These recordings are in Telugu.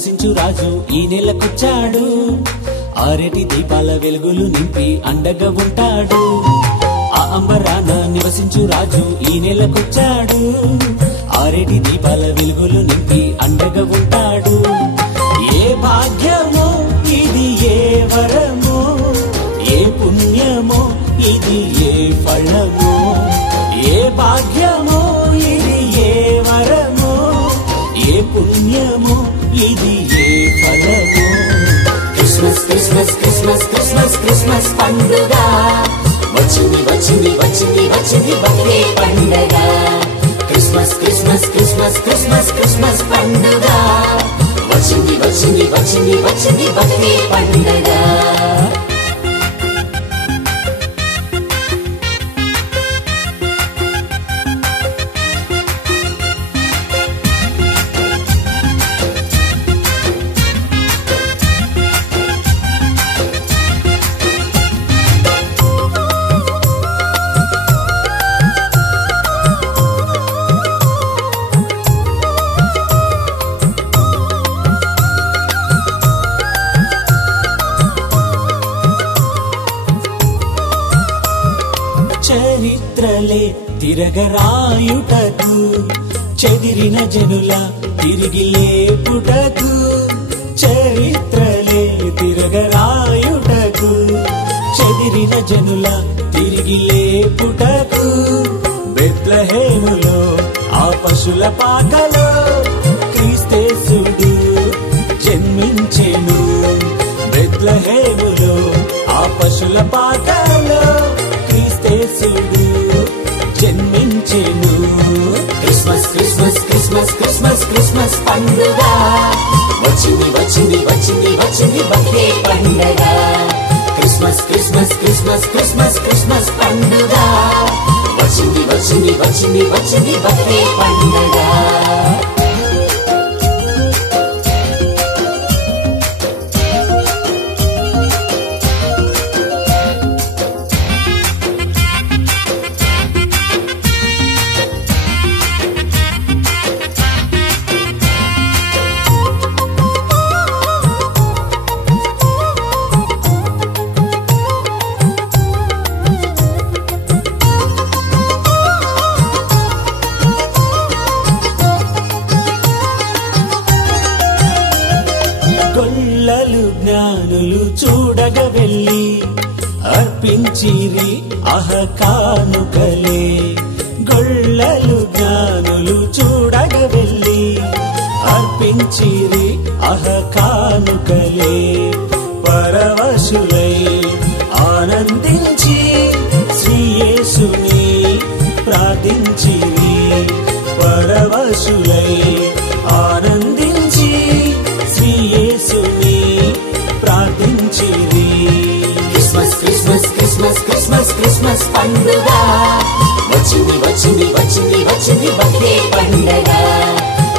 నివసించు రాజు ఈ నెలకొచ్చాడు. ఆరేటి దీపాల వెలుగులు నింపి అండగా ఉంటాడు. ఆ అంబరాన నివసించు రాజు ఈ నెలకొచ్చాడు. ఆరేటి దీపాల వెలుగులు నింపి అండగా ఉంటాడు. ఏ భాగ్యమో ఇది, ఏ వరమో, ఏ పుణ్యమో ఇది, ఏ ఫలమో. ఏ భాగ్యమో ఇది, ఏ వరమో, ఏ పుణ్యమో ఇది, ఏ ఫలమో. Christmas Christmas Christmas Christmas Christmas పండుగ వచ్చింది వచ్చింది వచ్చింది వచ్చింది బర్త్డే పండుగ. Christmas Christmas Christmas Christmas Christmas పండుగ వచ్చింది వచ్చింది వచ్చింది వచ్చింది బర్త్డే పండుగ. చరిత్రలే తిరగరాయుటకు, చెదిరిన జనుల తిరిగి లేపుటకు. చరిత్రలే తిరగరాయుటకు, చెదిరిన జనుల తిరిగి లేపుటకు. బెత్లెహేములో ఆ పశుల పాకలో క్రీస్తేసుడు జన్మించెను. బెత్లెహేములో ఆ పశుల పాకలో క్రీస్తేసుడు జన్మించెను. Christmas Christmas Christmas Christmas Christmas పండుగ వచ్చింది వచ్చింది వచ్చింది వచ్చింది బర్త్డే పండుగ. Christmas Christmas Christmas Christmas Christmas పండుగ వచ్చింది వచ్చింది వచ్చింది వచ్చింది బర్త్డే పండుగ. గొల్లలు జ్ఞానులు చూడగ వెళ్ళి అర్పించిరి అహ కానుకలే. గొల్లలు జ్ఞానులు చూడగ వెళ్ళి అర్పించిరి అహ కానుకలే. పరవశులై ఆనందించి శ్రీయేసుని ప్రార్థించిరి. పరవశులై ఆనందించి శ్రీయేసుని ప్రార్థించిరి. Christmas Christmas Christmas Christmas Christmas పండుగ వచ్చింది వచ్చింది వచ్చింది వచ్చింది బర్త్డే పండుగ.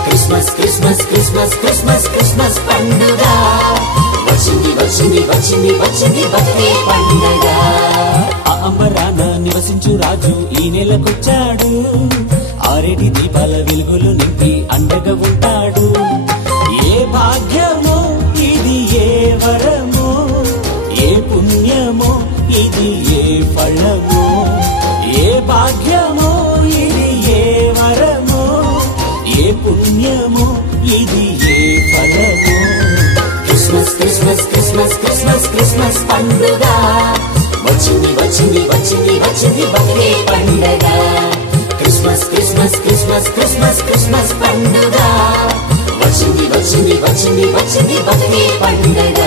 Christmas Christmas Christmas Christmas Christmas పండుగ వచ్చింది వచ్చింది వచ్చింది వచ్చింది బర్త్డే పండుగ. ఆ అంబరాన నివసించు రాజు ఈ నెలకొచ్చాడు. ఆరేటి దీపాల వెలుగులు నింపి అండగా ఉంటాడు. ఏ భాగ్యమో ఇది, ఏ వరమో, ఏ పుణ్యమో ఇది, ఏ ఫలమో. ఏ భాగ్యమో ఇది, ఏ వరమో, ఏ పుణ్యమో ఇది, ఏ ఫలమో. Christmas Christmas Christmas Christmas Christmas పండుగ వచ్చింది వచ్చింది వచ్చింది వచ్చింది బర్త్డే పండుగ. Christmas Christmas Christmas Christmas Christmas పండుగ వచ్చింది వచ్చింది వచ్చింది వచ్చింది బర్త్డే పండుగ.